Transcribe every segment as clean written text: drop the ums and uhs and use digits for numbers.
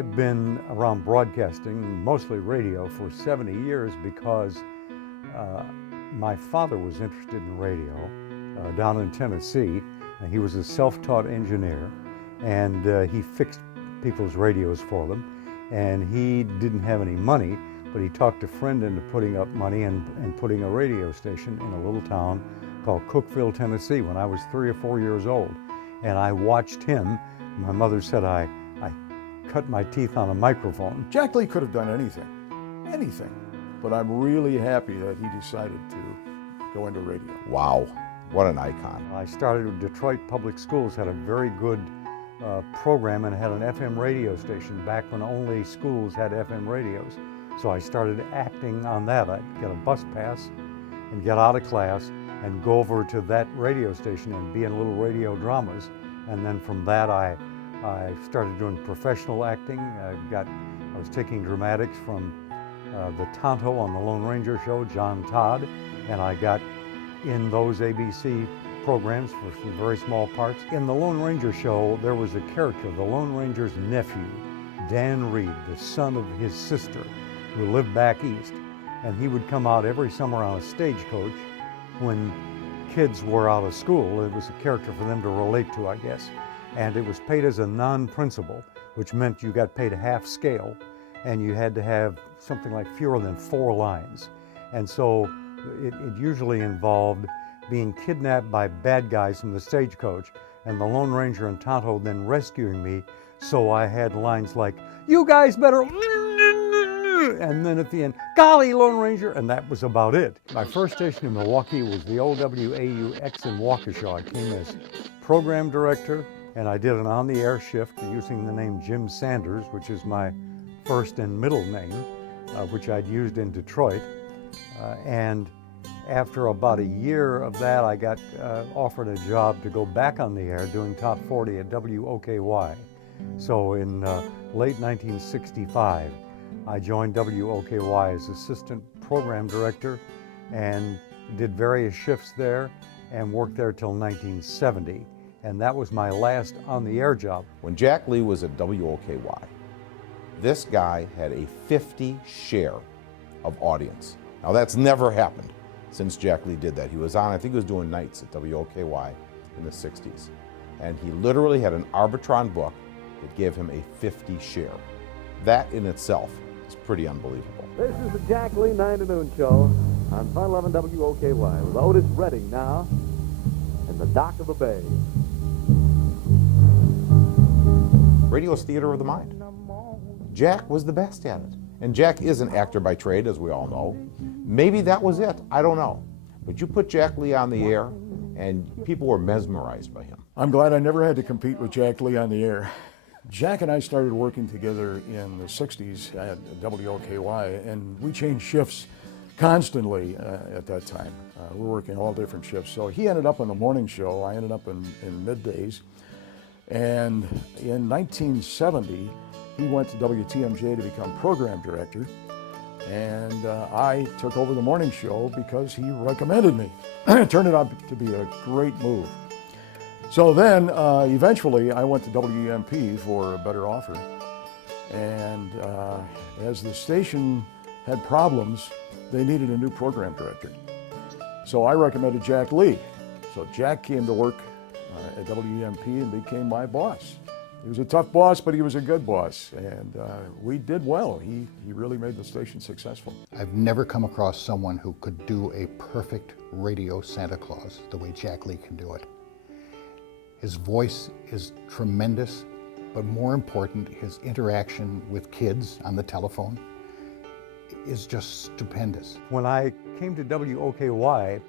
I've been around broadcasting, mostly radio, for 70 years because my father was interested in radio down in Tennessee. He was a self-taught engineer, and he fixed people's radios for them. And he didn't have any money, but he talked a friend into putting up money and putting a radio station in a little town called Cookeville, Tennessee, when I was 3 or 4 years old. And I watched him. My mother said I cut my teeth on a microphone. Jack Lee could have done anything. But I'm really happy that he decided to go into radio. Wow, what an icon. I started with Detroit Public Schools, had a very good program, and had an FM radio station back when only schools had FM radios. So I started acting on that. I'd get a bus pass and get out of class and go over to that radio station and be in little radio dramas. And then from that I started doing professional acting. I was taking dramatics from the Tonto on the Lone Ranger show, John Todd, and I got in those ABC programs for some very small parts. In the Lone Ranger show, there was a character, the Lone Ranger's nephew, Dan Reed, the son of his sister, who lived back east. And he would come out every summer on a stagecoach when kids were out of school. It was a character for them to relate to, I guess. And it was paid as a non-principal, which meant you got paid a half scale, and you had to have something like fewer than 4 lines. And so it usually involved being kidnapped by bad guys from the stagecoach, and the Lone Ranger and Tonto then rescuing me. So I had lines like, "You guys better," and then at the end, "Golly, Lone Ranger," and that was about it. My first station in Milwaukee was the old WAUX in Waukesha. I came as program director, and I did an on-the-air shift using the name Jim Sanders, which is my first and middle name, which I'd used in Detroit. And after about a year of that, I got offered a job to go back on the air doing Top 40 at WOKY. So in late 1965, I joined WOKY as assistant program director and did various shifts there and worked there till 1970. And that was my last on-the-air job. When Jack Lee was at WOKY, this guy had a 50 share of audience. Now that's never happened since Jack Lee did that. He was on, I think he was doing nights at WOKY in the 60s. And he literally had an Arbitron book that gave him a 50 share. That in itself is pretty unbelievable. This is the Jack Lee 9 to Noon Show on Fun 11 WOKY with Otis Redding now in the dock of the bay. Radio's theater of the mind. Jack was the best at it. And Jack is an actor by trade, as we all know. Maybe that was it, I don't know. But you put Jack Lee on the air, and people were mesmerized by him. I'm glad I never had to compete with Jack Lee on the air. Jack and I started working together in the 60s at WOKY, and we changed shifts constantly at that time. We were working all different shifts. So he ended up on the morning show, I ended up in middays. And in 1970, he went to WTMJ to become program director, and I took over the morning show because he recommended me. It turned out to be a great move. So then, eventually, I went to WEMP for a better offer, and as the station had problems, they needed a new program director. So I recommended Jack Lee. So Jack came to work at WEMP and became my boss. He was a tough boss, but he was a good boss, and we did well. He really made the station successful. I've never come across someone who could do a perfect radio Santa Claus the way Jack Lee can do it. His voice is tremendous, but more important, his interaction with kids on the telephone is just stupendous. When I came to WOKY,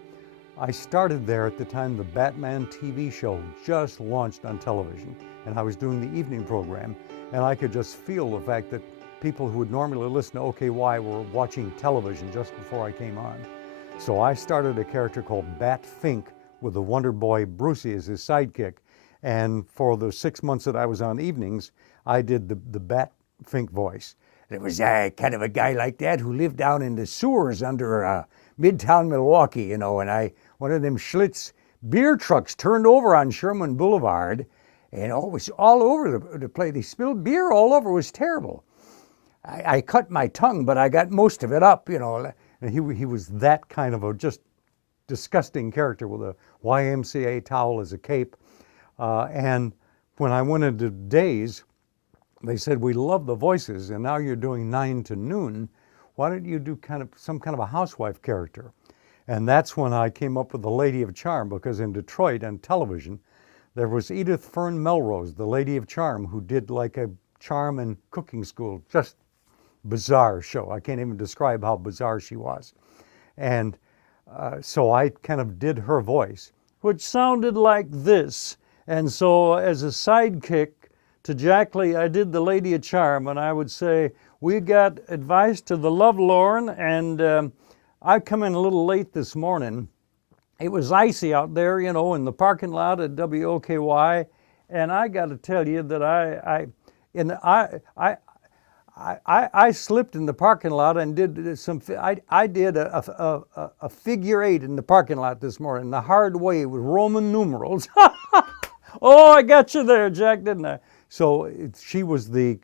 I started there at the time the Batman TV show just launched on television, and I was doing the evening program, and I could just feel the fact that people who would normally listen to OKY were watching television just before I came on. So I started a character called Bat Fink with the Wonder Boy Brucey as his sidekick, and for the 6 months that I was on evenings, I did the Bat Fink voice. It was kind of a guy like that who lived down in the sewers under Midtown Milwaukee, you know, and one of them Schlitz beer trucks turned over on Sherman Boulevard, And it was all over the place. They spilled beer all over. It was terrible. I cut my tongue, but I got most of it up, you know. And he was that kind of a just disgusting character with a YMCA towel as a cape. And when I went into Days, they said, we love the voices, and now you're doing 9 to noon. Why don't you do some kind of a housewife character? And that's when I came up with the Lady of Charm, because in Detroit on television, there was Edith Fern Melrose, the Lady of Charm, who did like a charm and cooking school, just bizarre show. I can't even describe how bizarre she was. And so I kind of did her voice, which sounded like this. And so as a sidekick to Jack Lee, I did the Lady of Charm, and I would say, we got advice to the lovelorn, and I come in a little late this morning. It was icy out there, you know, in the parking lot at WOKY, and I got to tell you that I slipped in the parking lot and did some. I did a figure 8 in the parking lot this morning, the hard way with Roman numerals. Oh, I got you there, Jack, didn't I? So she was the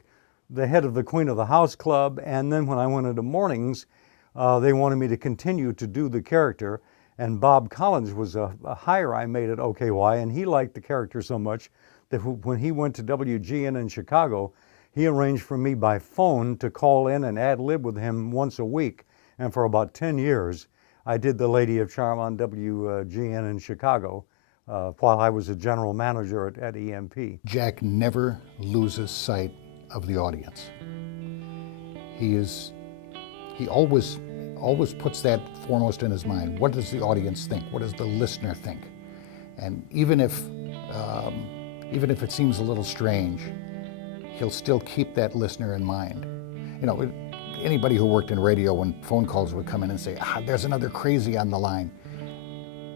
head of the Queen of the House Club, and then when I went into mornings, they wanted me to continue to do the character. And Bob Collins was a hire I made at OKY, and he liked the character so much that when he went to WGN in Chicago, he arranged for me by phone to call in and ad-lib with him once a week. And for about 10 years, I did the Lady of Charm on WGN in Chicago while I was a general manager at EMP. Jack never loses sight of the audience. He always puts that foremost in his mind. What does the audience think? What does the listener think? And even if it seems a little strange, he'll still keep that listener in mind. You know, anybody who worked in radio, when phone calls would come in and say, there's another crazy on the line,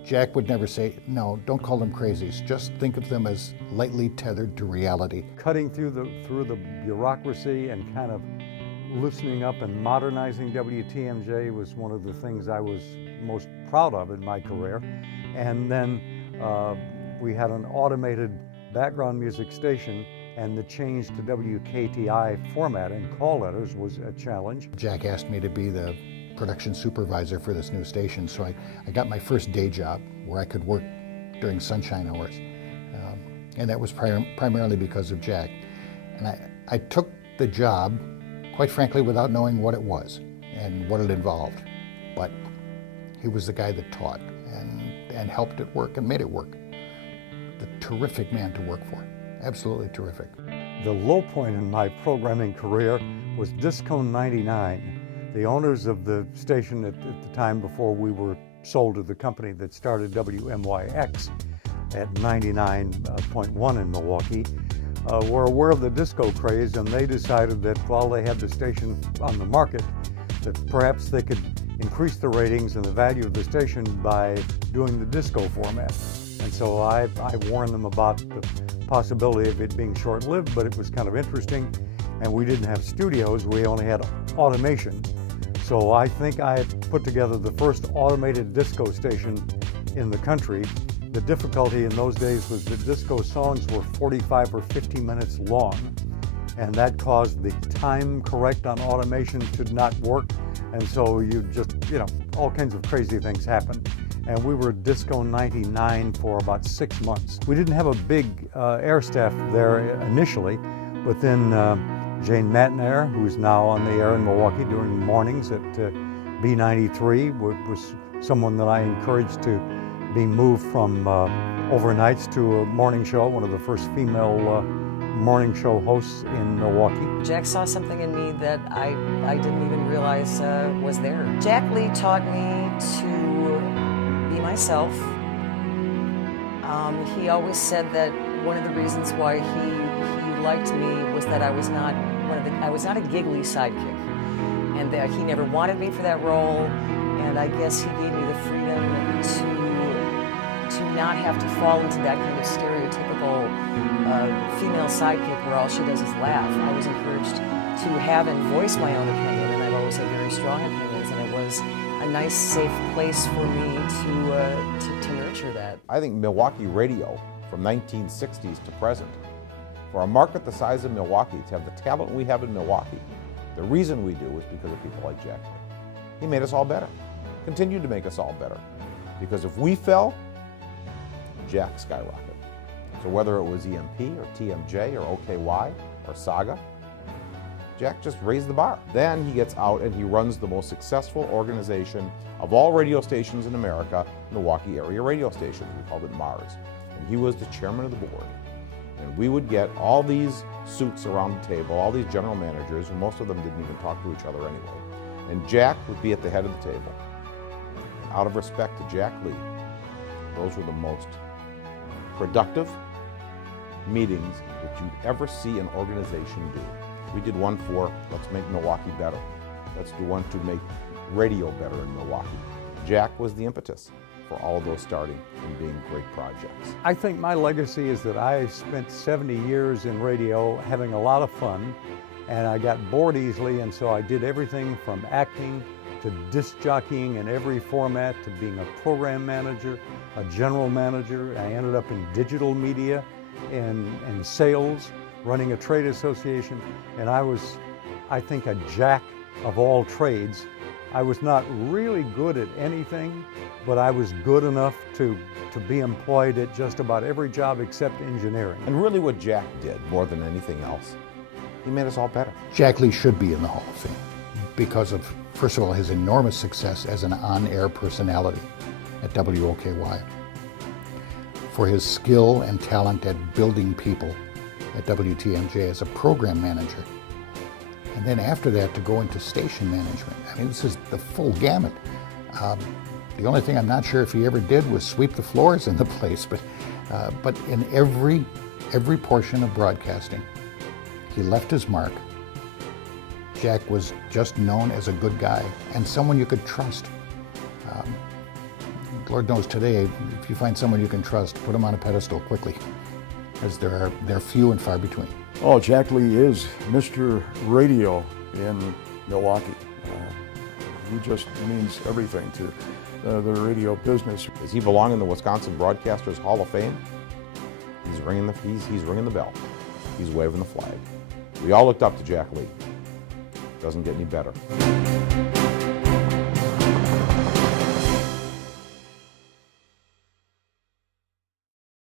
Jack would never say, no, don't call them crazies. Just think of them as lightly tethered to reality. Cutting through the bureaucracy and kind of loosening up and modernizing WTMJ was one of the things I was most proud of in my career. And then we had an automated background music station, and the change to WKTI format and call letters was a challenge. Jack asked me to be the production supervisor for this new station, so I got my first day job where I could work during sunshine hours. And that was primarily because of Jack. And I took the job, quite frankly, without knowing what it was and what it involved. But he was the guy that taught and helped it work and made it work. The terrific man to work for, absolutely terrific. The low point in my programming career was Disco 99. The owners of the station at the time before we were sold to the company that started WMYX at 99.1 in Milwaukee, were aware of the disco craze, and they decided that while they had the station on the market, that perhaps they could increase the ratings and the value of the station by doing the disco format. And so I warned them about the possibility of it being short-lived, but it was kind of interesting. And we didn't have studios, we only had automation. So I think I put together the first automated disco station in the country. The difficulty in those days was that disco songs were 45 or 50 minutes long, and that caused the time correct on automation to not work. And so you just, all kinds of crazy things happened. And we were Disco 99 for about 6 months. We didn't have a big air staff there initially, but then Jane Matnair, who's now on the air in Milwaukee doing mornings at B93, was someone that I encouraged to be moved from overnights to a morning show, one of the first female morning show hosts in Milwaukee. Jack saw something in me that I didn't even realize was there. Jack Lee taught me to be myself. He always said that one of the reasons why he liked me was that I was not a giggly sidekick, and that he never wanted me for that role. And I guess he gave me the freedom to not have to fall into that kind of stereotypical female sidekick where all she does is laugh. I was encouraged to have and voice my own opinion, and I've always had very strong opinions, and it was a nice, safe place for me to nurture that. I think Milwaukee radio from 1960s to present. For a market the size of Milwaukee, to have the talent we have in Milwaukee, the reason we do is because of people like Jack Lee. He made us all better, continued to make us all better. Because if we fell, Jack skyrocketed. So whether it was EMP or TMJ or OKY or Saga, Jack just raised the bar. Then he gets out and he runs the most successful organization of all radio stations in America, Milwaukee Area Radio Stations. We called it MARS. And he was the chairman of the board. And we would get all these suits around the table, all these general managers, and most of them didn't even talk to each other anyway. And Jack would be at the head of the table. And out of respect to Jack Lee, those were the most productive meetings that you'd ever see an organization do. We did one for let's make Milwaukee better. Let's do one to make radio better in Milwaukee. Jack was the impetus for all of those starting and being great projects. I think my legacy is that I spent 70 years in radio having a lot of fun, and I got bored easily, and so I did everything from acting to disc jockeying in every format to being a program manager, a general manager. I ended up in digital media and sales, running a trade association, and I was, I think, a jack of all trades. I was not really good at anything, but I was good enough to be employed at just about every job except engineering. And really what Jack did, more than anything else, he made us all better. Jack Lee should be in the Hall of Fame because of, first of all, his enormous success as an on-air personality at WOKY, for his skill and talent at building people at WTMJ as a program manager, and then after that to go into station management. I mean, this is the full gamut. The only thing I'm not sure if he ever did was sweep the floors in the place, but in every portion of broadcasting, he left his mark. Jack was just known as a good guy and someone you could trust. Lord knows today, if you find someone you can trust, put them on a pedestal quickly, as they're few and far between. Oh, Jack Lee is Mr. Radio in Milwaukee. He just means everything to the radio business. Does he belong in the Wisconsin Broadcasters Hall of Fame? He's ringing the bell. He's waving the flag. We all looked up to Jack Lee. Doesn't get any better.